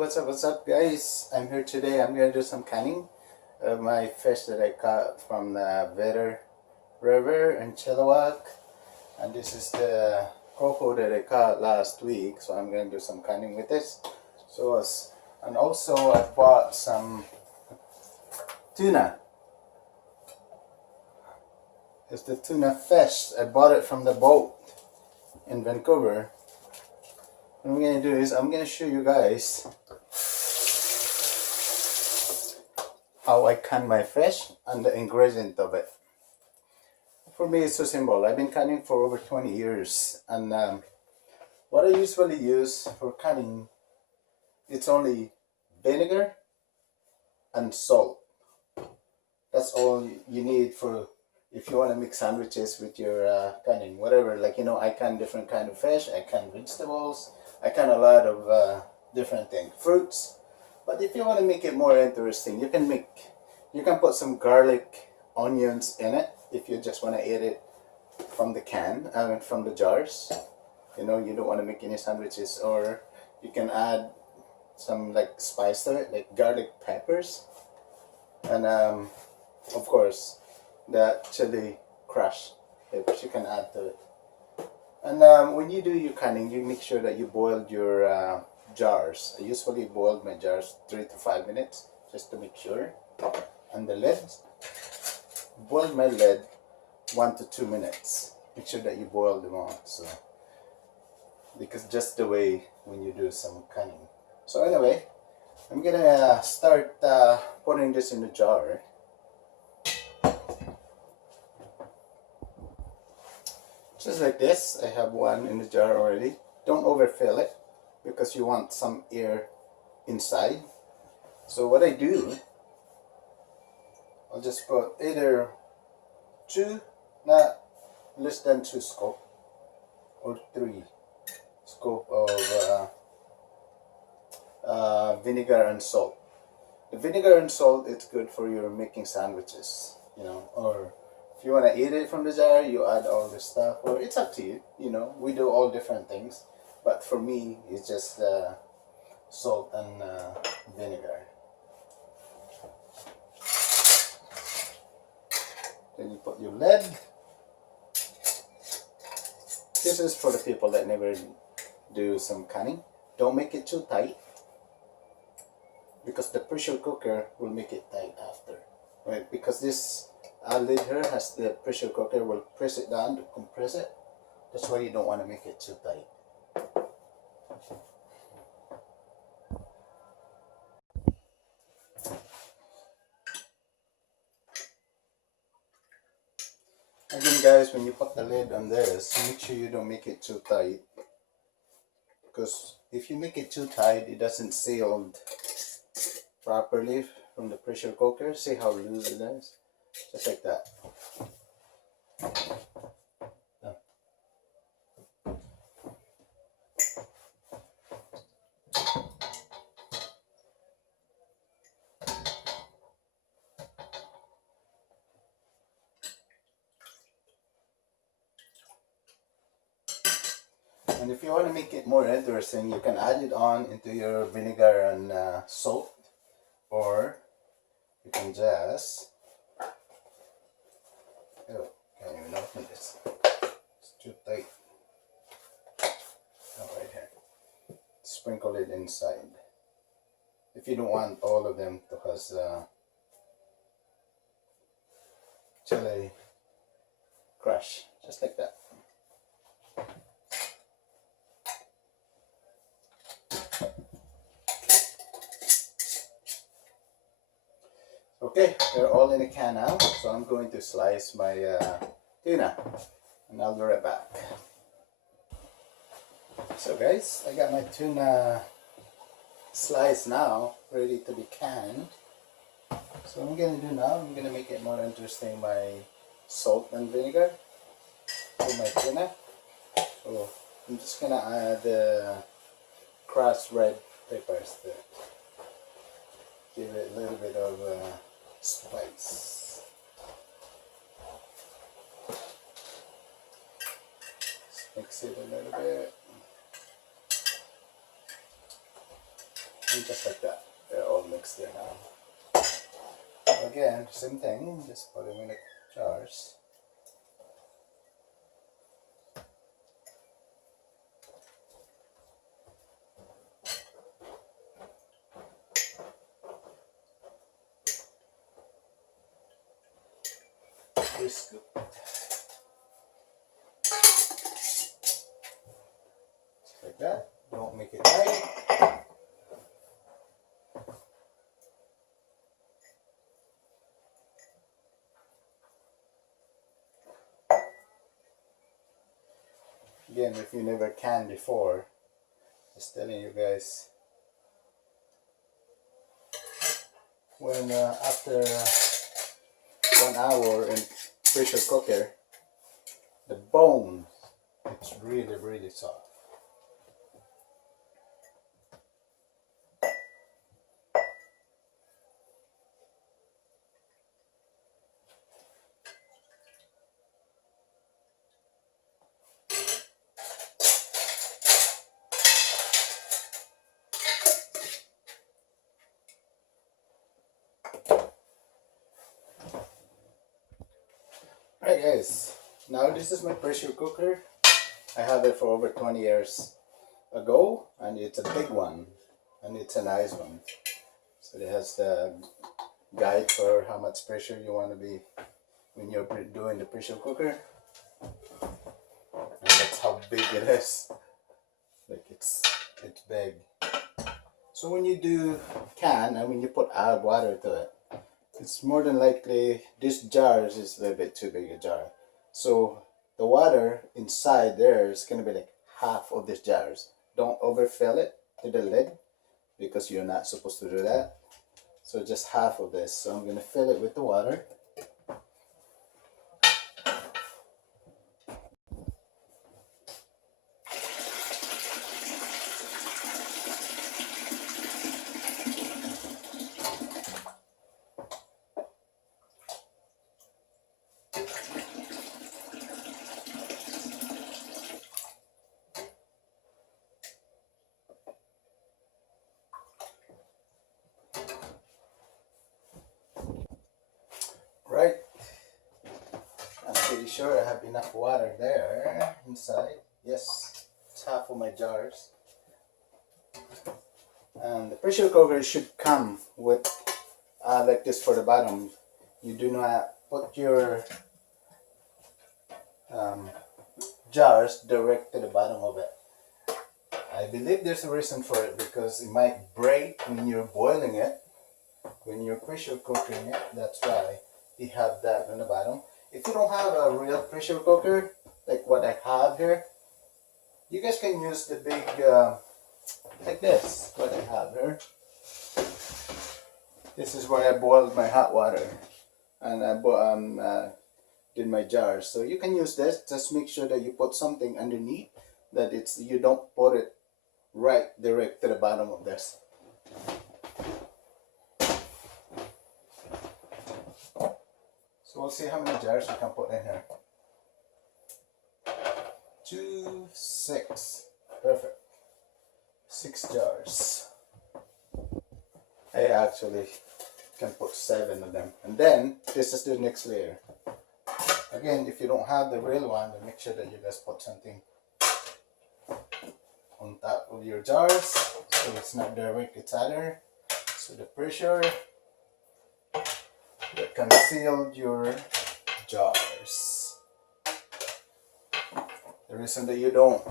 what's up, guys? I'm here today. I'm gonna do some canning of my fish that I caught from the Vetter River in Chilliwack, and this is the coho that I caught last week. So I'm gonna do some canning with this. And also I bought some tuna. It's the tuna fish. I bought it from the boat in Vancouver. What I'm gonna do is I'm gonna show you guys how I can my fish and the ingredient of it. For me, it's so simple. I've been canning for over 20 years, and what I usually use for canning, it's only vinegar and salt. That's all you need for if you want to make sandwiches with your canning, whatever. Like, you know, I can different kind of fish, I can vegetables, I can a lot of different things, fruits. But if you want to make it more interesting, you can put some garlic, onions in it if you just want to eat it from the can, from the jars. You know, you don't want to make any sandwiches, or you can add some like spice to it, like garlic peppers, and of course the chili crush peppers you can add to it. And when you do your canning, you make sure that you boiled your jars. I usually boiled my jars 3 to 5 minutes just to make sure. And the lid, boiled my lid 1 to 2 minutes. Make sure that you boil them all. So, because just the way when you do some canning. So anyway, I'm gonna start putting this in the jar. Just like this. I have one in the jar already. Don't overfill it because you want some air inside. So what I do, I'll just put either not less than 2 scoop or 3 scoop of vinegar and salt. The vinegar and salt is good for your making sandwiches, you know, or if you want to eat it from the jar, you add all this stuff, or it's up to you. You know, we do all different things, but for me, it's just salt and vinegar. Then you put your lid. This is for the people that never do some canning. Don't make it too tight, because the pressure cooker will make it tight after, right? Because this lid here has the pressure cooker will press it down to compress it. That's why you don't want to make it too tight. Again, guys, when you put the lid on this, make sure you don't make it too tight, because if you make it too tight, it doesn't seal properly from the pressure cooker. See how loose it is? Just like that. And if you want to make it more interesting, you can add it on into your vinegar and salt, or you can just, oh, can't even open this, it's too tight. Right here, sprinkle it inside. If you don't want all of them to has chili crush, just like that. Okay, they're all in a can now, so I'm going to slice my tuna, and I'll be right back. So guys, I got my tuna sliced now, ready to be canned. So what I'm going to do now, I'm going to make it more interesting by salt and vinegar to my tuna. So I'm just going to add crushed red peppers to it. Give it a little bit of spice. Let's mix it a little bit. And just like that, they're all mixed there now. Again, same thing, just put them in the jars. Scoop. Just like that. Don't make it tight. Again, if you never canned before, just telling you guys, when after 1 hour in pressure cooker, the bone, it's really soft. Alright guys, now this is my pressure cooker. I had it for over 20 years ago, and it's a big one, and it's a nice one. So it has the guide for how much pressure you want to be when you're doing the pressure cooker, and that's how big it is. Like it's big. So when you do can, and when you put add water to it, it's more than likely this jar is a little bit too big a jar. So the water inside there is going to be like half of this jars. Don't overfill it to the lid because you're not supposed to do that. So just half of this. So I'm going to fill it with the water. Right, I'm pretty sure I have enough water there inside. Yes, it's half of my jars. And the pressure cooker should come with like this for the bottom. You do not put your jars direct to the bottom of it. I believe there's a reason for it, because it might break when you're boiling it, when you're pressure cooking it. That's why they have that on the bottom. If you don't have a real pressure cooker like what I have here, you guys can use the big like this, what I have here. This is where I boiled my hot water, and I did my jars. So you can use this. Just make sure that you put something underneath, that you don't put it right direct to the bottom of this. So we'll see how many jars we can put in here. 2, 6. Perfect. 6 jars. I actually can put 7 of them. And then this is the next layer. Again, if you don't have the real one, then make sure that you guys put something on top of your jars so it's not direct each other. So the pressure that concealed your jars. The reason that you don't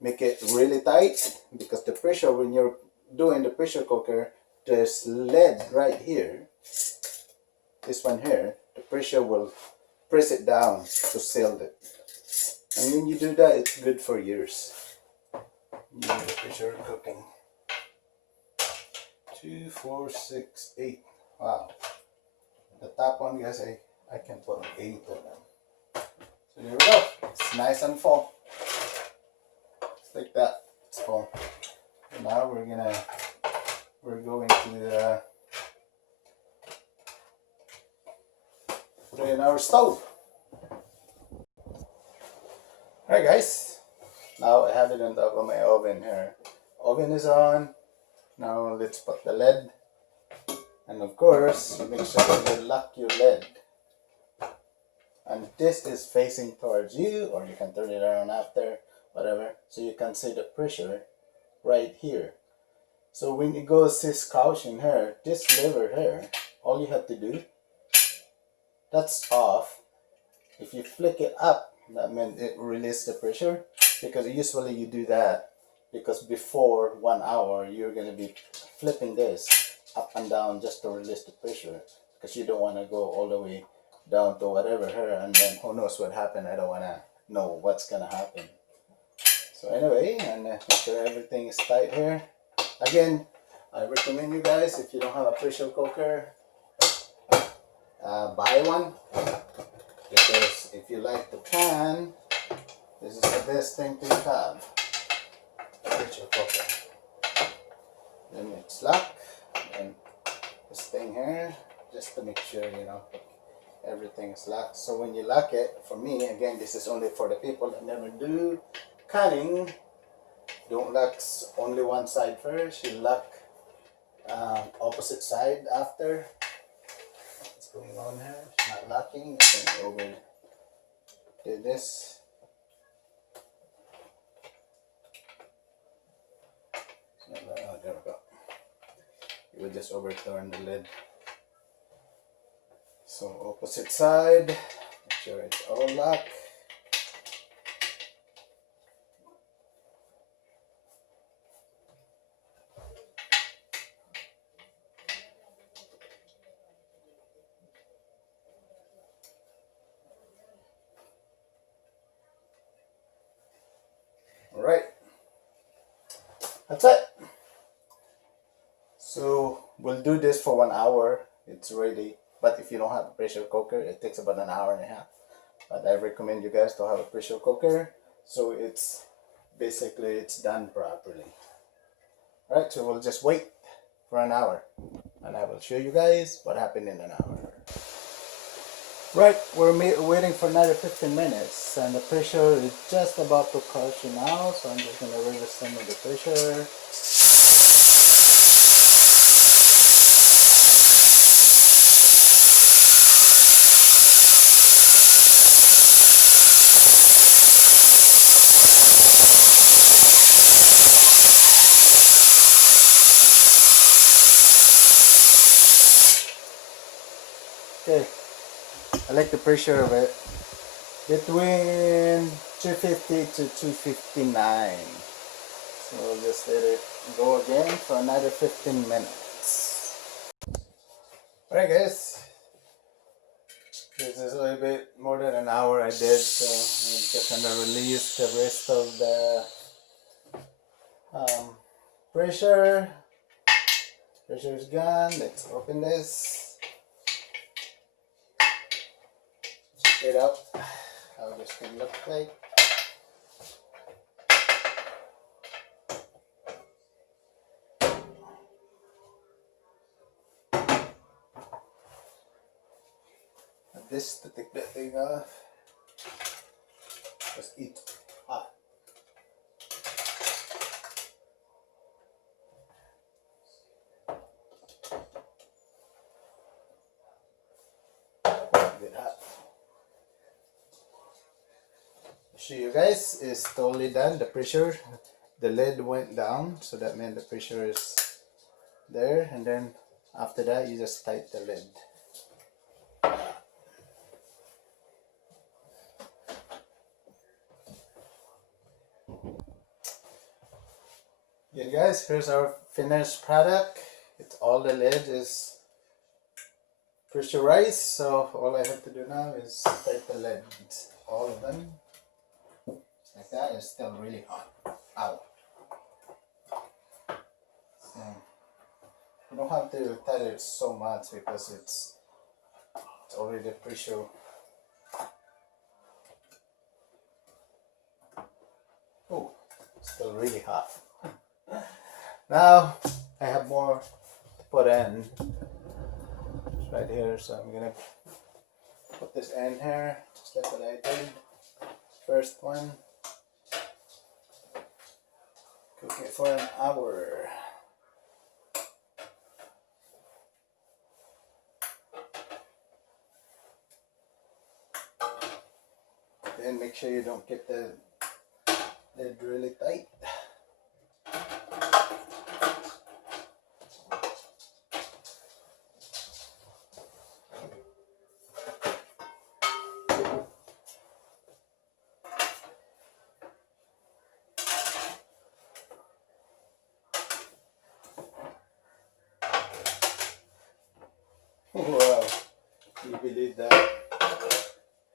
make it really tight, because the pressure when you're doing the pressure cooker, there's lead right here. This one here, the pressure will press it down to seal it. And when you do that, it's good for years. You do the pressure cooking. 2, 4, 6, 8. Wow. The top one, guys, I can put 8 of them. So there we go. It's nice and full. Just like that. It's full. And now we're going to put it in our stove. Alright guys, now I have it on top of my oven here. Oven is on. Now let's put the lid, and of course you make sure that you lock your lid. And this is facing towards you, or you can turn it around after, whatever, so you can see the pressure right here. So when it goes this couch in here, this lever here, all you have to do, that's off. If you flick it up, that means it releases the pressure, because usually you do that because before 1 hour you're going to be flipping this up and down just to release the pressure, because you don't want to go all the way down to whatever here, and then who knows what happened. I don't want to know what's going to happen. So anyway, and make sure everything is tight here. Again, I recommend you guys, if you don't have a pressure cooker, buy one, because if you like the pan, this is the best thing to have, pressure cooker. Then it's locked, and this thing here, just to make sure, you know, everything is locked. So when you lock it, for me, again, this is only for the people that never do canning, don't lock only one side first, you lock opposite side after. What's going on here? It's not locking. It's over. Did this. It's not like, oh, there we go. You would just overturn the lid. So opposite side, make sure it's all locked. Alright, that's it. So we'll do this for 1 hour. It's ready. But if you don't have a pressure cooker, it takes about an hour and a half. But I recommend you guys to have a pressure cooker, so it's basically it's done properly. Alright, so we'll just wait for an hour, and I will show you guys what happened in an hour. Right, we're waiting for another 15 minutes, and the pressure is just about to crush now, so I'm just going to release some of the pressure. Okay, I like the pressure of it between 250 to 259. So we'll just let it go again for another 15 minutes. Alright guys, this is a little bit more than an hour I did, so I'm just gonna release the rest of the pressure. Pressure is gone. Let's open this. Check it out, how this can look like. This to take that thing off. Just eat hot. Get hot. Show you guys, it's totally done. The pressure, the lid went down, so that meant the pressure is there, and then after that you just tighten the lid. Yeah guys, here's our finished product. It's all the lid is pressurized, so all I have to do now is tighten the lid. All of them. Like that. It's still really hot. Ow. So you don't have to tighten it so much because it's already pressure. Oh, still really hot. Now I have more to put in right here, so I'm gonna put this in here just like what I did. First one, cook it for an hour. and make sure you don't get the lid really tight. Wow, you believe that?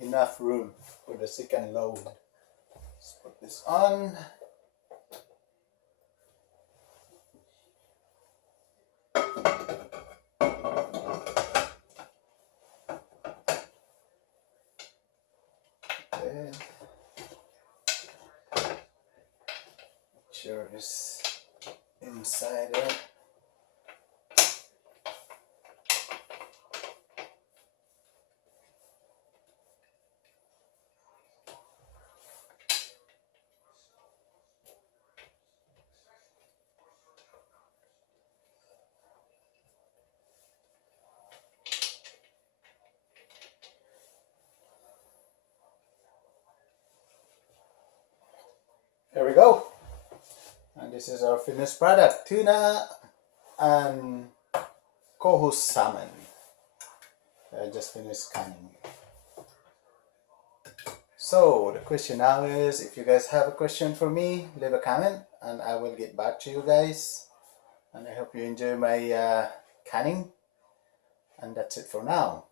Enough room for the second load. Let's put this on. Okay. Make sure it's inside it. There we go. And this is our finished product, tuna and coho salmon. I just finished canning. So the question now is, if you guys have a question for me, leave a comment and I will get back to you guys. And I hope you enjoy my canning. And that's it for now.